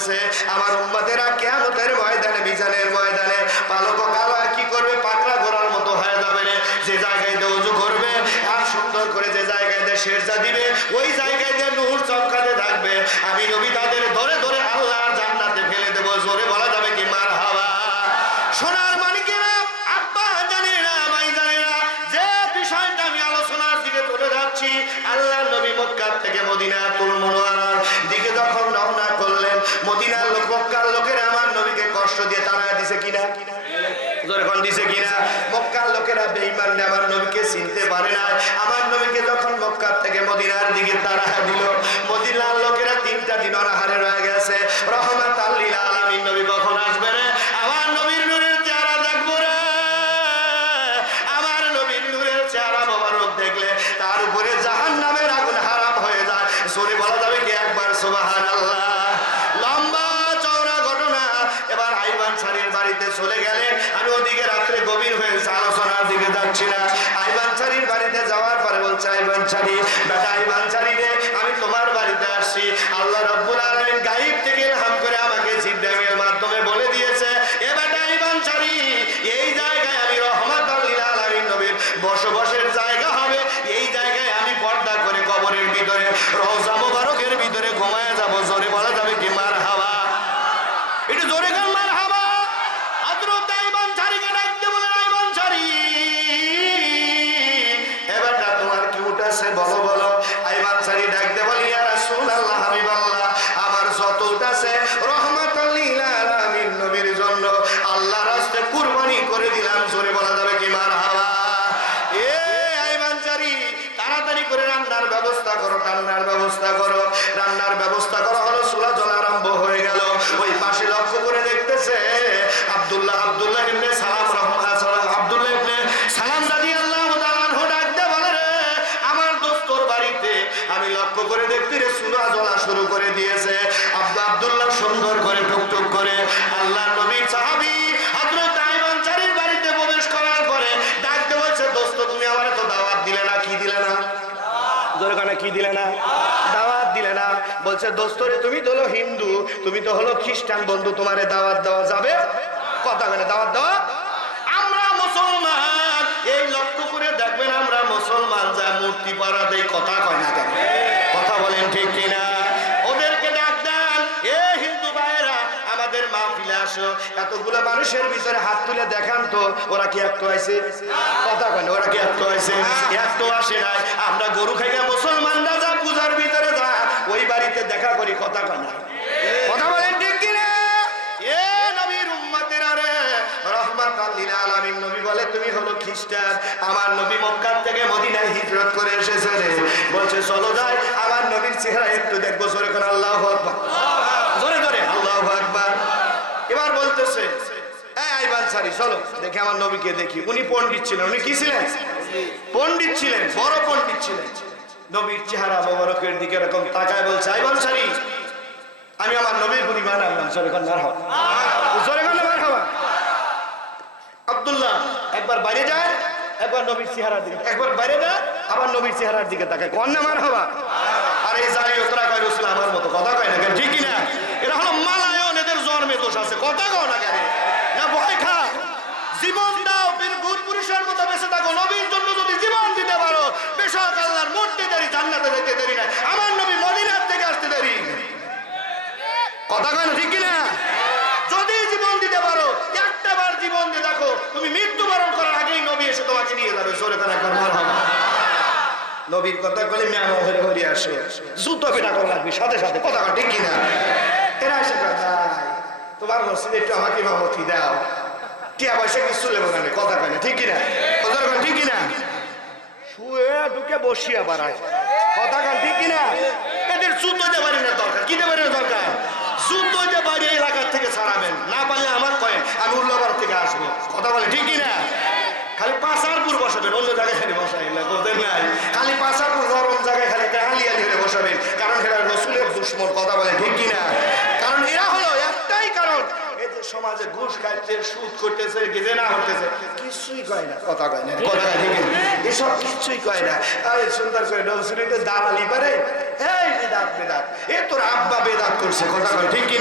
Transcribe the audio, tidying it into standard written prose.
বলতেছে আমার উম্মতেরা কিয়ামতের ময়দানে মিজানের ময়দানে পালক কালা কি করবে পাকড়া ঘোড়ার মতো হয়ে যাবে যে জায়গায় ওযু করবে আর সুন্দর করে যে জায়গায় সেজদা দিবে ওই জায়গায় নূর চমকাতে থাকবে আমি নবী তাদের ধরে ধরে আল্লাহর জান্নাতে ফেলে দেব জোরে বলা যাবে কি মারহাবা সোনার মানিকেরা আব্বা জানেনা ভাই জানেনা যে বিষয়টা আমি আলোচনার দিকে চলে যাচ্ছি আল্লাহর নবী মক্কা থেকে মদিনাতুল মুনাওয়ারার দিকে যখন রওনা করলেন মদিনার লোক মক্কার লোকেরা আমার নবীকে কষ্ট দিয়ে তাড়া দিছে কিনা জোরে কোন দিছে কিনা মক্কার লোকেরা বেঈমান আমার নবীকে চিনতে পারে না আমার নবীকে যখন মক্কা থেকে মদিনার দিকে তাড়া দিল মদিনার লোকেরা 3টা দিন অনাহারে রয়ে গেছে রহমাতাল লিল আলামিন নবী কখন আসবে রে আমার নবীর নূরের চেহারা দেখব রে আমার নবীর নূরের চেহারা মোবারক দেখলে তার উপরে জাহান্নামের আগুন হারাম হয়ে যায় জোরে বলা যাবে কি একবার সুবহানাল্লাহ লম্বা চওড়া ঘটনা এবার আইমান সারির বাড়িতে চলে গেলেন আমি ওদিকে রাত্রে গভীর হয়েছে আলোচনার দিকে যাচ্ছি না আইমান সারির বাড়িতে যাওয়ার পরে বলছে আইমান সারি বেটা আইমান সারি রে আমি তোমার বাড়িতে আসছি আল্লাহ রাব্বুল আলামিন গায়েব থেকে ইলহাম করে আমাকে জিবরাইলের মাধ্যমে বলে দিয়েছে এ বেটা আইমান সারি এই জায়গায় আমি রহমাতুল লিল আলামিন নবীর বসবাসের জায়গা হবে এই জায়গায় আমি পর্দা করে কবরের ভিতরে রওজা মুবারকের ভিতরে ঘুমায় যাব জোরে বলা যাবে কি মারহাবা একটু জোরে গান মারহাবা হযরত আইমান সারিকে ডাকতে বলেন আইমান সারি এবারটা তোমার কি উঠাছে বলো বলো আইমান সারি ডাকতে বলি ইয়া রাসূলুল্লাহ হাবিবাল্লাহ আমার যত উঠাছে রহমাতুল লিল আলামিন নবীর জন্য আল্লাহর রাস্তায় কুরবানি করে দিলাম জোরে বলা যাবে কি মারহাবা এ আইমান সারি তাড়াতাড়ি করে রান্নার ব্যবস্থা করো রান্নার ব্যবস্থা করো রান্নার ব্যবস্থা করা হলো চুলা জ্বলা আরম্ভ হয়ে গেল ওই পাশে লক্ষ্য করে দেখতেছে আব্দুল্লাহ ইবনে সালাম আব্দুল্লাহ ইবনে সালাম রাদিয়াল্লাহু তাআলা আনহু ডাকতে বলে রে আমার দোস্তর বাড়িতে আমি লক্ষ্য করে দেখতে রে চুলা জ্বলা শুরু করে দিয়েছে আব্দুল্লাহ সুন্দর করে টুকটুক করে আল্লাহর নবীর সাহাবী হযরত আইমান সারির বাড়িতে প্রবেশ করার পরে ডাকতে বলছে দোস্ত তুমি আমারে তো দাওয়াত দিলে না কি দিলে না জোরে কানে কি দিলে না দাওয়াত দিলে না বলছে দোস্তরে তুমি তো হলো হিন্দু তুমি তো হলো খ্রিস্টান বন্ধু তোমারে দাওয়াত দেওয়া যাবে কথা বলে দাওয়াত দেওয়া আমরা মুসলমান এই লক্ষ্য করে দেখবেন আমরা মুসলমান যা মূর্তি পাড়া দেই কথা কয় না কেন কথা বলেন ঠিক কিনা ওদেরকে ডাক দেন এ হিন্দু ভাইরা আমাদের মাহফিলে আসো এতগুলো মানুষের ভিতরে হাত তুলে দেখান তো ওরা কি একটু আইছে কথা কয় না ওরা কি একটু আইছে একটু আসে নাই আমরা গরু খাইয়া মুসলমানরা যা পূজার ভিতরে যা ওই বাড়িতে দেখা করি কথা কয় না কথা বলেন ঠিক কিনা এ নবীর উম্মতেরা রে রহমাতুল লিল আলামিন নবী বলে তুমি হলো খ্রিস্টান আমার নবী মক্কা থেকে মদিনায় হিজরত করে এসেছে রে বলছে চলো যাই আমার নবীর চেহারা একটু দেখবো জোরে করে আল্লাহু আকবার জোরে জোরে আল্লাহু আকবার এবার বলতেছে এই আইমান সারি চলো দেখি আমার নবীকে দেখি উনি পণ্ডিত ছিলেন উনি কি ছিলেন পণ্ডিত ছিলেন বড় পণ্ডিত ছিলেন নবীর চেহারা মোবারকের দিকে এরকম তাকায় বলছে আইমান সারি আমি আমার নবীর প্রতি ঈমান আনলাম জোরে করে মারহাবা জোরে করে মারহাবা আব্দুল্লাহ একবার বাইরে যায় একবার নবীর চেহারার দিকে একবার বাইরে যায় আবার নবীর চেহারার দিকে তাকায় কোন না মারহাবা আর এই জালিয়তরা কয় রাসূল আমার মতো কথা কয় না কেন ঠিক কি না এরা হলো মালায়ন এদের জন্মে দোষ আছে কথা কও না কেন না ভয় খা জীবন দাও বীর পুরুষের মতো বেঁচে থাকো নবীর জন্য যদি জীবন দিতে পারো বেশক আল্লাহর মরতে দেরি জান্নাতে যেতে দেরি না আমার নবী মদিনার থেকে আসতে দেরি কথা কয় না ঠিক কি না যদি জীবন দিতে পারো একটা বার জীবন দিয়ে দেখো তুমি মৃত্যুবরণ করার আগেই নবী এসে তোমাকে নিয়ে যাবে জোরে করে একবার মারহাবা নবীর কথা বলে মিয়ামা হরে হরে আসে জুতো পেটা করা লাগবে সাথে সাথে কথা ঠিক কি না এরা এসে কথা তোমার মসজিদে একটু আমাকে ইমামতি দাও টিয়া পয়সা কিছু লেবো না কথা কয় না ঠিক কি না কথা ঠিক কি না শুয়ে ঢুকে বসিয়া বাড়ায় কথা কান ঠিক কি না এদের জুতো যে বাড়ি না দরকার কি দেবেন দরকার জুতো যে বাড়ি এলাকার থেকে ছাড়াবেন না পারলে আমার কয়েন আমি উল্লাবার থেকে আসবো কথা বলে ঠিক কি না খালি পাঁচারপুর বসাবেন অন্য জায়গায় খালি বসাবেন না বলতেন নাই খালি পাঁচারপুর গরম জায়গায় খালি হালিয়ালি হয়ে বসাবেন কারণ এরা রসুলের দুশ্মন কথা বলে ঠিক কি না কারণ এরা হলো একটাই কারণ এই যে সমাজে ঘুষ খাচ্ছে সুদ করতেছে জেনা করতেছে কিছুই কয় না কথা কয় না কথা ঠিক এসব কিছুই কয় না আরে সুন্দর করে রসুলিতে দালালি পারে এই বেদাত বেদাত এ তোর আব্বা বেদাত করছে কথা কয় ঠিক কি